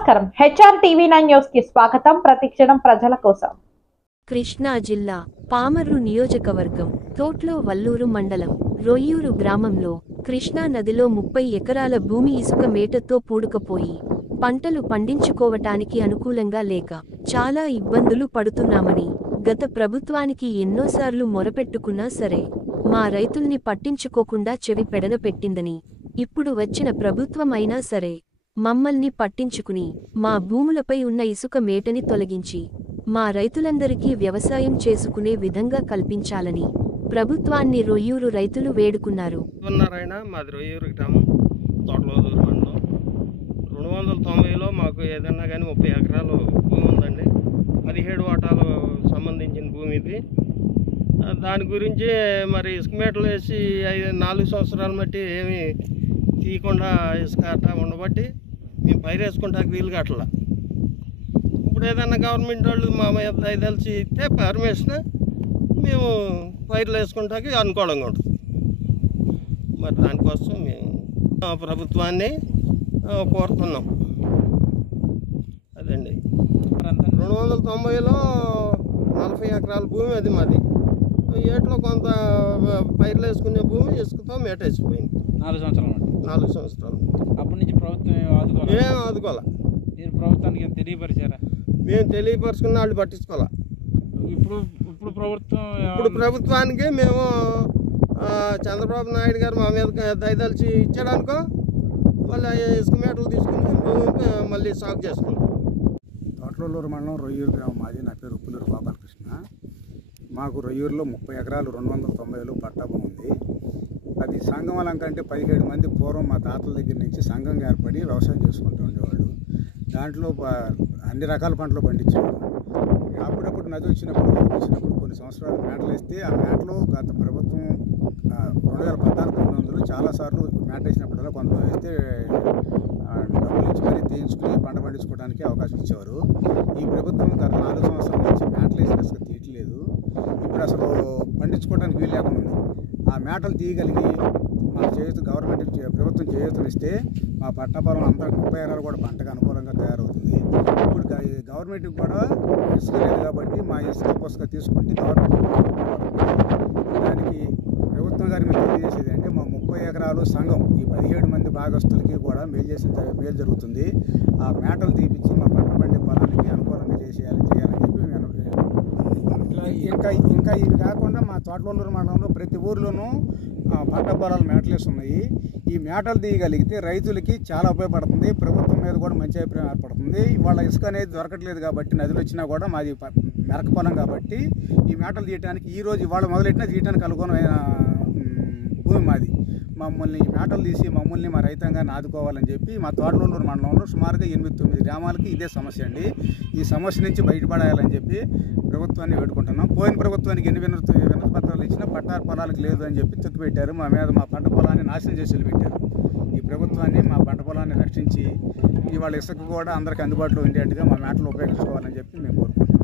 నమస్కారం HR TV9 news కి స్వాగతం. ప్రతిక్షణం ప్రజల కోసం. కృష్ణా జిల్లా పామర్రు నియోజకవర్గం తోట్లో వల్లూరు మండలం రొయ్యూరు గ్రామంలో కృష్ణా నదిలో 30 ఎకరాల భూమి ఇసుక మేటతో పూడుకుపోయి పంటలు పండించుకోవటానికి అనుకూలంగా లేక చాలా ఇబ్బందులు పడుతున్నామని గత ప్రభుత్వానికి ఎన్నోసార్లు మొరపెట్టుకున్నా సరే మా రైతుల్ని పట్టించుకోకుండా చెవి పెడన పెట్టిందని, ఇప్పుడు వచ్చిన ప్రభుత్వం అయినా సరే మమ్మల్ని పట్టించుకుని మా భూములపై ఉన్న ఇసుక మేటని తొలగించి మా రైతులందరికీ వ్యవసాయం చేసుకునే విధంగా కల్పించాలని ప్రభుత్వాన్ని రొయ్యూరు రైతులు వేడుకున్నారు. మాది రొయ్యూరు గ్రామం తోటలూరు మండలం 290లో మాకు ఏదన్నా కానీ 30 ఎకరాలు భూమి ఉందండి. 17 వాటాలు సంబంధించిన భూమి ఇది. దాని గురించి మరి ఇసుక మేటలు వేసి 4 సంవత్సరాలు బట్టి ఏమి తీయకుండా ఇసుక అట్లా ఉండబట్టి మేము పైరు వేసుకుంటానికి వీలు కట్టలా. ఇప్పుడు ఏదన్నా గవర్నమెంట్ వాళ్ళు మా మీద దయదలిచి ఇస్తే పర్మిషన్ మేము పైర్లు వేసుకుంటానికి అనుకూలంగా ఉంటుంది. మరి దానికోసం మేము ప్రభుత్వాన్ని కోరుతున్నాం. అదండి 290లో 40 ఎకరాల భూమి అది మాది. ఏట్లో కొంత పైర్లు వేసుకునే భూమి ఇసుకతో మేటేసిపోయింది. 4 సంవత్సరాలు అప్పటి నుంచి ప్రభుత్వం ఏం ఆదుకోవాలా. మీరు ప్రభుత్వానికి తెలియపరిచారా? మేము తెలియపరుచుకున్న వాళ్ళు పట్టించుకోవాలా. ఇప్పుడు ప్రభుత్వానికి మేము చంద్రబాబు నాయుడు గారు మా మీద దయదలిచి ఇచ్చాడనుకో, మళ్ళీ ఇసుక మేటలు తీసుకుని మళ్ళీ సాగు చేసుకుంటాం. తోటలూరు మండలం రొయ్యూరు గ్రామం మాది. నా పేరు ఉప్పులూరు గోపాలకృష్ణ. మాకు రొయ్యూరులో 30 ఎకరాలు 290లో పట్టా ఉంది. అది సంఘం వాళ్ళకంటే 17 మంది పూర్వం మా తాతల దగ్గర నుంచి సంఘంగా ఏర్పడి వ్యవసాయం చేసుకుంటూ ఉండేవాళ్ళు. దాంట్లో అన్ని రకాల పంటలు పండించేవాళ్ళు. అప్పుడప్పుడు నది వచ్చినప్పుడు కొన్ని సంవత్సరాలు మేటలు వేస్తే ఆ మేటలో గత ప్రభుత్వం 2014-19 చాలాసార్లు మేట వేసినప్పుడల్లా కొంత వేస్తే డబ్బులు ఇచ్చి మరీ తీయించుకుని పంట పండించుకోవడానికి అవకాశం ఇచ్చేవారు. ఈ ప్రభుత్వం గత 4 సంవత్సరాల నుంచి మేటలు వేసిన అసలు తీయట్లేదు. ఇప్పుడు అసలు పండించుకోవడానికి వీలు లేకుండా ఉంది. ఆ మేటలు తీయగలిగి మా గవర్నమెంట్ ప్రభుత్వం చేయూతనిస్తే మా పట్ట పొలం అంతా 30 ఎకరాలు కూడా పంటకు అనుకూలంగా తయారవుతుంది. ఇప్పుడు గవర్నమెంట్కి కూడా ఇసుక లేదు కాబట్టి మా ఇసుక పుస్తక తీసుకుంటే గవర్నమెంట్ దానికి ప్రభుత్వం గారి మేము తెలియజేసేది అంటే మా 30 ఎకరాలు సంఘం ఈ 17 మంది భాగస్తులకి కూడా మేలు జరుగుతుంది. ఆ మేటలు తీపిచ్చి మా పంట పండే పొలానికి అనుకూలంగా చేయాలని చెప్పి మేము ఇంకా ఇవి కాకుండా మా తోటలూరు మండలంలో ప్రతి ఊర్లోనూ పంట పొలాలు మేటలేసి ఉన్నాయి. ఈ మేటలు తీయగలిగితే రైతులకి చాలా ఉపయోగపడుతుంది. ప్రభుత్వం మీద కూడా మంచి అభిప్రాయం ఏర్పడుతుంది. వాళ్ళ ఇసుక అనేది దొరకట్లేదు కాబట్టి నదులు వచ్చినా కూడా మాది మెరక పొలం కాబట్టి ఈ మేటలు తీయడానికి ఇవాళ మొదలెట్టినా తీయడానికి అనుకూలమైన భూమి మాది. మమ్మల్ని ఈ మేటలు తీసి మమ్మల్ని మా రైతాంగాన్ని ఆదుకోవాలని చెప్పి మా తోటలూరు మండలంలో సుమారుగా 8-9 గ్రామాలకి ఇదే సమస్య అండి. ఈ సమస్య నుంచి బయటపడాలని చెప్పి ప్రభుత్వాన్ని వేడుకుంటున్నాం. పోయిన ప్రభుత్వానికి ఎన్ని వినతి పత్రాలు ఇచ్చినా పట్టారు పొలాలకు లేదు అని చెప్పి తొక్కిపెట్టారు. మా మీద మా పంట పొలాన్ని నాశనం చేసి పెట్టారు. ఈ ప్రభుత్వాన్ని మా పంట పొలాన్ని రక్షించి ఇవాళ ఇసుక కూడా అందరికీ అందుబాటులో ఉండేట్టుగా మా మేటలు ఉపయోగించుకోవాలని చెప్పి మేము కోరుకుంటున్నాం.